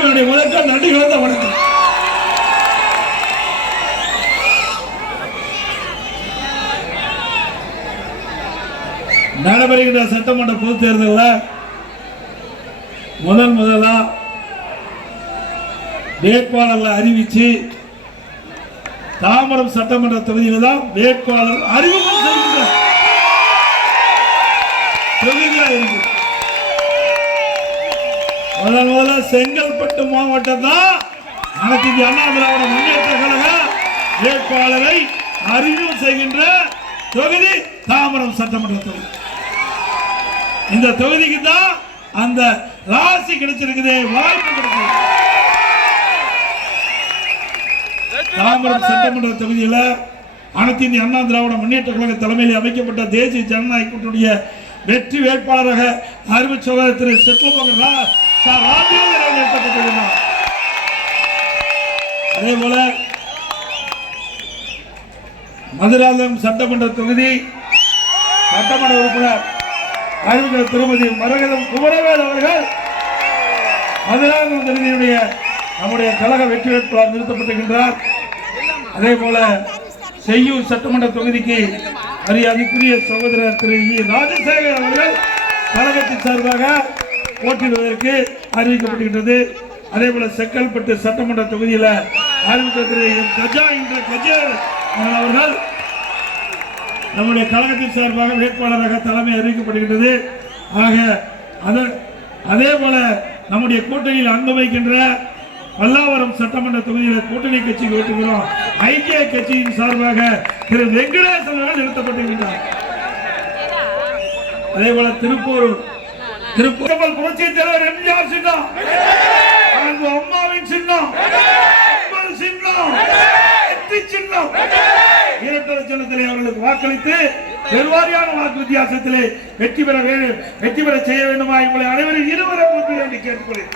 அனைவருக்கும் என்னுடைய முதற்க நன்றி கலந்த வணக்கம். நடைபெறுகின்ற சட்டமன்ற பொதுத் தேர்தலில் முதலா வேட்பாளர்களை அறிவிச்சு தாம்பரம் சட்டமன்ற தொகுதியில் தான் வேட்பாளர் அறிமுகம் செய்கின்ற தொகுதியாக இருக்கு. முதல்ல செங்கல்பட்டு மாவட்டம் தான் அனைத்து இந்திய அண்ணா திராவிட முன்னேற்ற கழக வேட்பாளரை அறிமுகம் செய்கின்ற தொகுதி தாம்பரம் சட்டமன்ற தொகுதி. இந்த தொகுதிக்கு தான் அந்த ராசி கிடைச்சிருக்குது, வாய்ப்பு கிடைச்சிருக்கு. தாம்பரம் சட்டமன்ற தொகுதியில் அனைத்து இந்திய அண்ணா திராவிட முன்னேற்ற கழக தலைமையில் அமைக்கப்பட்ட தேசிய ஜனநாயக கூட்டணியுடைய வெற்றி வேட்பாளராக அறிவிச்ச திரு செட்லமோகன் நிறுத்தப்பட்டிருந்தார். அதே போல மதுராந்தகம் சட்டமன்ற தொகுதி சட்டமன்ற உறுப்பினர் அறிவிக்கிற திருமதி மரகதம் குமரவேல் அவர்கள் மதுராந்தகம் தொகுதியுடைய நம்முடைய கழக வெற்றி வேட்பாளர் நிறுத்தப்பட்டிருக்கின்றார். அதே போல செய்யூர் சட்டமன்ற தொகுதிக்கு மரியாதைக்குரிய சகோதரர் திரு ராஜசேகர் அவர்கள் கழகத்தின் சார்பாக போட்டியிடுவதற்கு அறிவிக்கப்பட்டிருக்கிறது. அதே போல செங்கல்பட்டு சட்டமன்ற தொகுதியில் அறிவித்த திரு கஜா என்ற கஜர் அவர்கள் நம்முடைய கழகத்தின் சார்பாக வேட்பாளராக தலைமை அறிவிக்கப்படுகின்றது. ஆக அதே போல நம்முடைய கூட்டணியில் அங்கு வைக்கின்ற பல்லாவரம் சட்டமன்ற தொகுதியில் கூட்டணி கட்சிக்கு ஓட்டுகிறோம் ஐக்கிய கட்சியின் சார்பாக திரு வெங்கடேசன் நிறுத்தப்பட்டிருக்கிறார். அதே போல திருப்பூர் புரட்சி தலைவர் எம்ஜிஆர் சின்னம், அம்மாவின் சின்னம், சின்னம் சின்னம் இரட்டை சின்னத்திலே அவர்களுக்கு வாக்களித்து பெருவாரியான வாக்கு வித்தியாசத்திலே வெற்றி பெற செய்ய வேண்டுமா உங்களை அனைவரும் இருவரும் கேட்டுக்கொள்கிறேன்.